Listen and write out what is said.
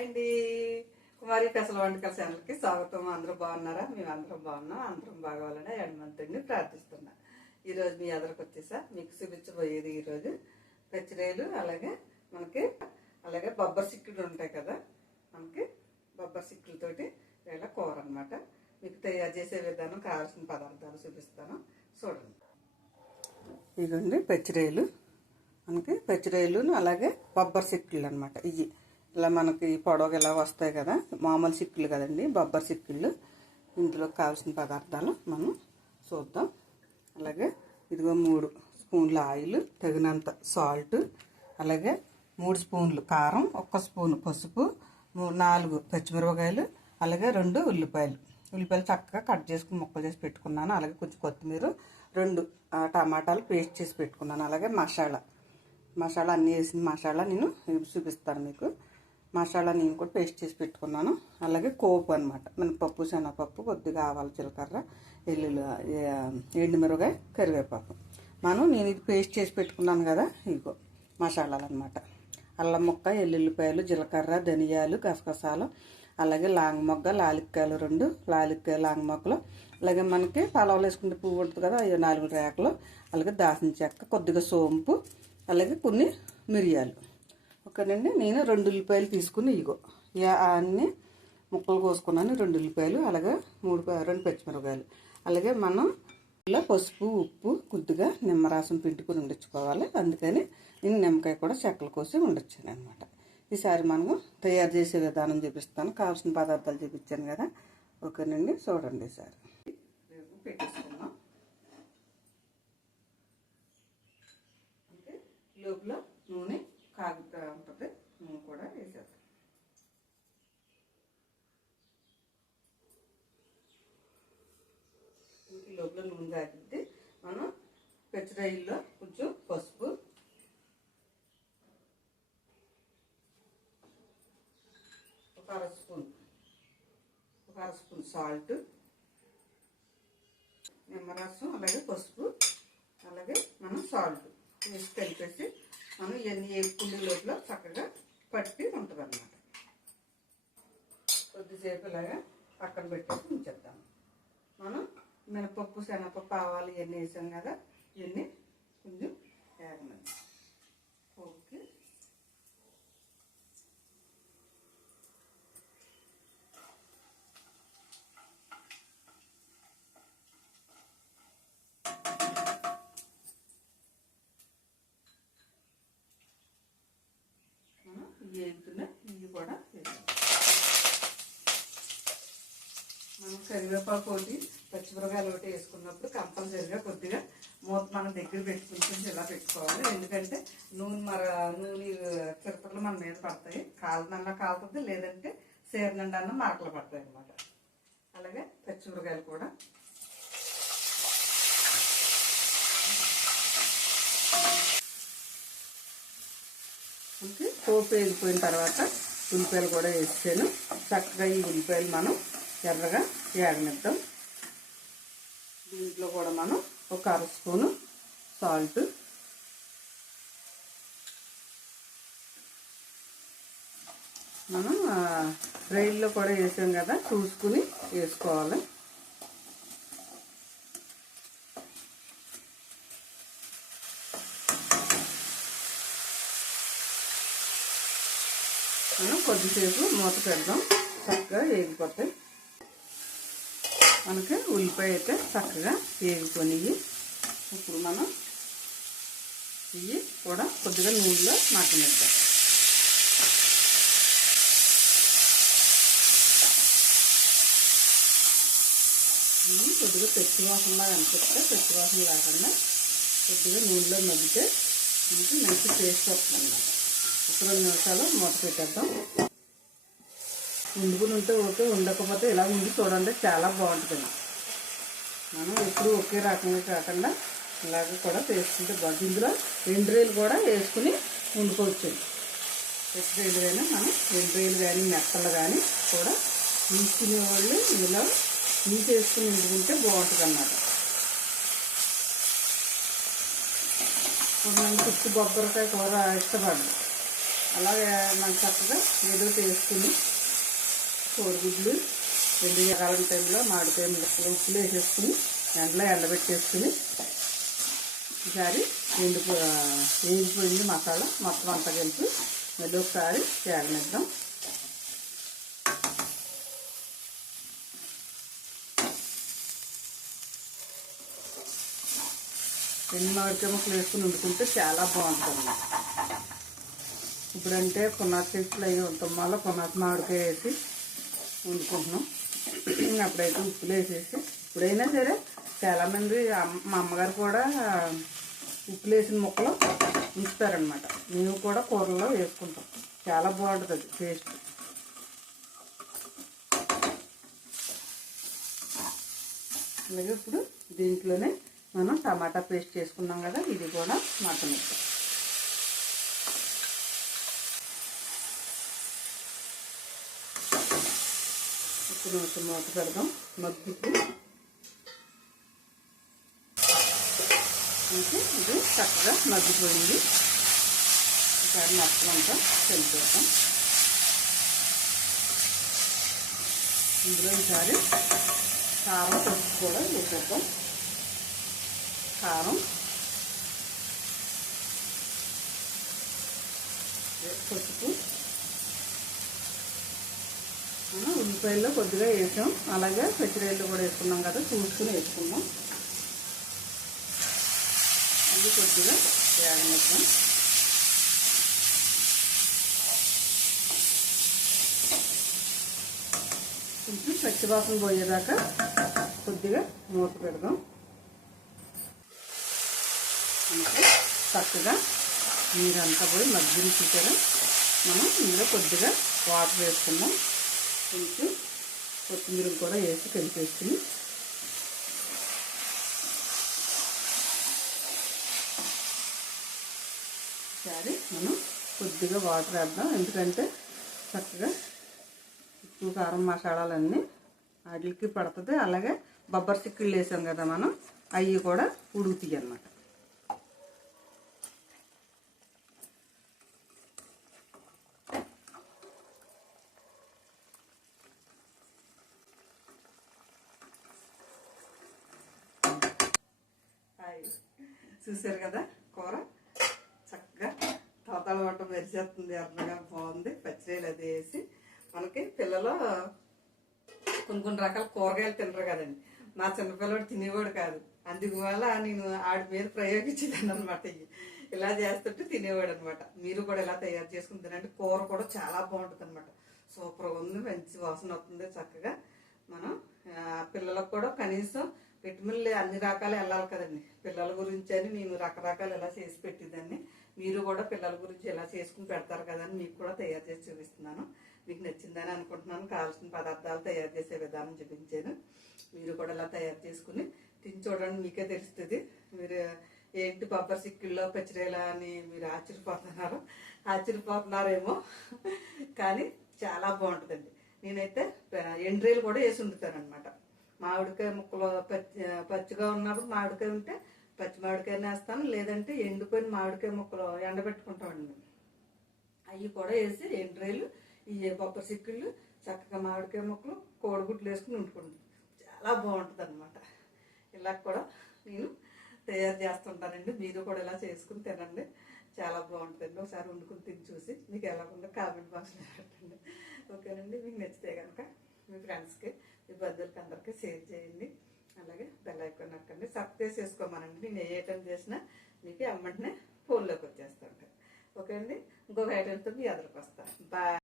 అండి కుమారి పెసల వంటకాల ఛానల్కి స్వాగతం. అందరూ బాగున్నారా? మేము అందరం బాగున్నాం. అందరం బాగోవాలని హనుమంతుడిని ప్రార్థిస్తున్నా. ఈరోజు మీ ఎదురుకు వచ్చేసా మీకు చూపించబోయేది ఈరోజు పచ్చిరేలు, అలాగే బొబ్బరి సిక్కులు ఉంటాయి కదా, మనకి బొబ్బరి సిక్కులతోటి ఇలా కూర అనమాట. మీకు తయారు చేసే విధానం, కావాల్సిన పదార్థాలు చూపిస్తాను, చూడండి. ఇదిగోండి పచ్చిరేలు, మనకి పచ్చిరేలు అలాగే బొబ్బరి సిక్కులు అనమాట. ఇవి ఇలా మనకి పొడవుగా ఇలా వస్తాయి కదా, మామూలు సిక్కులు కదండి, బొబ్బరి సిక్కులు. ఇందులో కావాల్సిన పదార్థాలు మనం చూద్దాం. అలాగే ఇదిగో 3 స్పూన్ల ఆయిల్, తగినంత సాల్ట్, అలాగే 3 స్పూన్లు కారం, 1 స్పూన్ పసుపు, 4 పచ్చిమిరపకాయలు, అలాగే 2 ఉల్లిపాయలు చక్కగా కట్ చేసుకుని ముక్కలు చేసి పెట్టుకున్నాను. అలాగే కొంచెం కొత్తిమీర, 2 టమాటాలు పేస్ట్ చేసి పెట్టుకున్నాను. అలాగే మసాలా అన్నీ వేసిన మసాలా నేను చూపిస్తాను మీకు. మసాలా నేను కూడా పేస్ట్ చేసి పెట్టుకున్నాను. అలాగే కోపు అనమాట, మినపప్పు, శనగపప్పు, కొద్దిగా ఆవాలు, జీలకర్ర, ఎండుమిరపకాయ, కరివేపాకు. నేను ఇది పేస్ట్ చేసి పెట్టుకున్నాను కదా, ఇగో మసాలాలు అనమాట. అల్లం ముక్క, ఎల్లుల్లిపాయలు, జీలకర్ర, ధనియాలు, గసగసాలు, అలాగే లాంగ్ మొగ్గ, లాలిక్కాయలు 2 లాంగ్ మొగ్గలు, అలాగే మనకి పలావులు వేసుకుంటే పువ్వు ఉంటుంది కదా, 4 రేకలు, అలాగే దాల్చిన చెక్క, కొద్దిగా సోంపు, అలాగే కొన్ని మిరియాలు. ఓకేనండి. నేను 2 ఉల్లిపాయలు తీసుకుని ఇగో అన్నీ ముక్కలు కోసుకున్నాను. 2 ఉల్లిపాయలు, అలాగే 2 పచ్చిమిరపకాయలు, అలాగే మనం ఇలా పసుపు, ఉప్పు, కొద్దిగా నిమ్మరసం పిండుకొని ఉండించుకోవాలి. అందుకని నేను నిమ్మకాయ కూడా చెక్కలు కోసి ఉండొచ్చాను అనమాట. ఈసారి మనము తయారు చేసే విధానం చూపిస్తాను, కావాల్సిన పదార్థాలు చూపించాను కదా. ఓకేనండి, చూడండి. ఈసారి పెట్టేసుకున్నాం. అంటే లోపల నూనె కాగుతూ ఉంటుంది, నూనె కూడా వేసేస్తాం. లోపల నూనె కాగిద్ది. మనం పచ్చిరాయిల్లో కొంచెం పసుపు, ఒక అర స్పూన్ సాల్ట్, నిమ్మరసం, అలాగే పసుపు, అలాగే మనం సాల్ట్ వేసి కలిపేసి మనం ఇవన్నీ వేపుకునే లోపల చక్కగా పట్టి ఉంటుంది అన్నమాట. కొద్దిసేపు ఇలాగా పక్కన పెట్టేసి ఉంచేద్దాం. మనం మినపప్పు, శనగపప్పు, ఆవాలు ఇవన్నీ వేసాం కదా, ఇవన్నీ కొంచెం వేగమంది. ఓకే, వేగుతున్నా ఇవి కూడా వేసాం. మనం కరివేపాకు ఒకటి, పచ్చిమిరపకాయలు ఒకటి వేసుకున్నప్పుడు కంపల్సరిగా కొద్దిగా మూత మనం దగ్గర పెట్టుకుని ఇలా పెట్టుకోవాలి. ఎందుకంటే నూనె చిరపలు మన మీద పడతాయి. కాలనన్నా కాలుతుంది, లేదంటే సేర నిండా మరకలు పడతాయి అన్నమాట. అలాగే పచ్చిమిరపకాయలు కూడా పోపు వేగిపోయిన తర్వాత ఉల్లిపాయలు కూడా వేసాను. చక్కగా ఈ ఉల్లిపాయలు మనం ఎర్రగా వేగనిద్దాం. దీంట్లో కూడా మనం ఒక అర స్పూను సాల్ట్, మనం రైల్లో కూడా వేసాం కదా, చూసుకుని వేసుకోవాలి. మనం కొద్దిసేపు మూత పెడదాం, చక్కగా వేగిపోతాయి. మనకి ఉల్లిపాయ అయితే చక్కగా వేగిపోయి, ఇప్పుడు మనం ఇవి కూడా కొద్దిగా నూనెలో మగ్గనిద్దాం. ఇవి కొద్దిగా పచ్చివాసనలాగా అనిపిస్తే, పచ్చివాసన లేకుండా కొద్దిగా నూనెలో మగ్గితే మనకి మంచి టేస్ట్ వస్తుంది అన్నమాట. ఒక 2 నిమిషాలు మూత పెట్టేద్దాం. ఉండుకుని ఉంటే ఓకే, ఉండకపోతే ఇలా ఉండి చూడండి, చాలా బాగుంటుంది. మనం ఎప్పుడు ఒకే రకంగా కాకుండా ఇలాగ కూడా చేసుకుంటే బాగుంటుంది. ఇందులో ఎండురేలు కూడా వేసుకుని వండుకోవచ్చు. పచ్చిరేలు కానీ మనం ఎండురేలు కానీ మెత్తలు కానీ కూడా తీసుకునే వాళ్ళు ఇందులో నీళ్ళు వేసుకుని వండుకుంటే బాగుంటుంది అన్నమాట. కొంతమంది పుచ్చి బొబ్బరికాయ కూర ఇష్టపడదు, అలాగే మనం చక్కగా ఏదో వేసుకుని కోడిగుడ్లు 2 రకాల టైంలో మామిడికాయ ముక్కలు ఉప్పులు వేసేసుకుని ఎండలో ఎండబెట్టేసుకుని ఈసారి వేగిపోయింది మసాలా మొత్తం అంతా కలిపి మళ్ళీ ఒకసారి వేగనిద్దాం. మామిడికాయ ముక్కలు వేసుకుని వండుకుంటే చాలా బాగుంటుంది. ఇప్పుడంటే పునాది చెట్లు అవి ఉండటం వల్ల పునాది మామిడికాయ వేసి వండుకుంటున్నాం. అప్పుడైతే ఉప్పులు వేసేసి ఇప్పుడైనా సరే చాలామంది మా అమ్మగారు కూడా ఉప్పులు వేసిన ముక్కలు ఉంచుతారనమాట. మేము కూడా కూరల్లో వేసుకుంటాం. చాలా బాగుంటుంది అది టేస్ట్. అలాగే ఇప్పుడు దీంట్లోనే మనం టమాటా పేస్ట్ చేసుకున్నాం కదా, ఇది కూడా మటన్ ఇప్పుడు మూత పెడదాం. మగ్గికి ఇది చక్కగా మగ్గిపోయింది. ఈసారి మొత్తం అంతా కలిపేద్దాం. ఇందులో ఈసారి కారం పసుపు కూడా వేసేద్దాం. కారం, పసుపు, ఉల్లిపాయల్లో కొద్దిగా వేసాం. అలాగే పచ్చిరొయ్యలు కూడా వేసుకున్నాం కదా, చూసుకుని వేసుకున్నాం. అది కొద్దిగా వేగనిద్దాం. కొంచెం పచ్చివాసన పోయేదాకా కొద్దిగా మూత పెడదాం. అంటే చక్కగా నీరంతా పోయి మగ్గిన చూసారా, మనం ఇందులో కొద్దిగా వాటర్ వేసుకుందాం. కొంచెం కొత్తిమీర కూడా వేసి కలిపేసుకుని సరే మనం కొద్దిగా వాటర్ వేద్దాం. ఎందుకంటే చక్కగా ఉప్పు కారం మసాలాలన్నీ వాటికి పడుతుంది. అలాగే బొబ్బరి చిక్కుళ్ళు వేసాం కదా మనం, అవి కూడా ఉడుకుతాయి అన్నమాట. చూసారు కదా, కూర చక్కగా తోతల వంట మెరిసేస్తుంది, ఎర్రగా బాగుంది. పచ్చిరొయ్యలు అది వేసి మనకి పిల్లలు కొన్ని రకాల కూరగాయలు తినరు కదండి. మా చిన్నపిల్లవాడు తినేవాడు కాదు, అందువల్ల నేను ఆడి మీద ప్రయోగించేదాన్ని అనమాట. ఇలా చేస్తుంటే తినేవాడు అనమాట. మీరు కూడా ఇలా తయారు చేసుకుని తినండి. కూర కూడా చాలా బాగుంటుంది అనమాట. సూపర్గా ఉంది, మంచి వాసన వస్తుంది. చక్కగా మనం పిల్లలకు కూడా కనీసం విటమిన్లు అన్ని రకాలు వెళ్ళాలి కదండి. పిల్లల గురించి అని నేను రకరకాలు ఎలా చేసి పెట్టేదాన్ని. మీరు కూడా పిల్లల గురించి ఎలా చేసుకుని పెడతారు కదని మీకు కూడా తయారు చేసి చూపిస్తున్నాను. మీకు నచ్చిందని అనుకుంటున్నాను. కావాల్సిన పదార్థాలు తయారు చేసే విధానం చూపించాను. మీరు కూడా ఇలా తయారు చేసుకుని తిని చూడండి, మీకే తెలుస్తుంది. మీరు ఏంటి బొబ్బరి చిక్కుల్లో పచ్చిరొయ్యలా అని మీరు ఆశ్చర్యపోతున్నారేమో, కానీ చాలా బాగుంటుందండి. నేనైతే ఎండ్రీలు కూడా వేసి వండుతాను అనమాట. మామిడికాయ ముక్కలు పచ్చిగా ఉన్నప్పుడు మామిడికాయ ఉంటే పచ్చి మామిడికాయని వేస్తాను, లేదంటే ఎండిపోయిన మామిడికాయ ముక్కలు ఎండబెట్టుకుంటామండి. అవి కూడా వేసి ఎండ్రీలు, ఈ బొబ్బరి చిక్కుళ్ళు, చక్కగా మామిడికాయ ముక్కలు, కోడిగుడ్లు వేసుకుని వండుకుంటాను. చాలా బాగుంటుంది అనమాట. ఇలా కూడా నేను తయారు చేస్తుంటానండి. మీరు కూడా ఇలా చేసుకుని తినండి, చాలా బాగుంటుందండి. ఒకసారి వండుకుని తిని చూసి మీకు ఎలా ఉందో కామెంట్ బాక్స్లో పెట్టండి. ఓకేనండి, మీకు నచ్చితే కనుక మీ ఫ్రెండ్స్కి, మీ బంధువులకి అందరికీ షేర్ చేయండి. అలాగే బెల్ ఐకాన్ నొక్కండి. సబ్స్క్రైబ్ చేసుకోమనండి. నేను ఏ ఐటమ్ చేసినా మీకు వెంటనే ఫోన్లోకి వచ్చేస్తూ ఉంటాను. ఓకే అండి, ఇంకొక ఐటమ్తో మీ ఎదురుకు వస్తాను. బాయ్.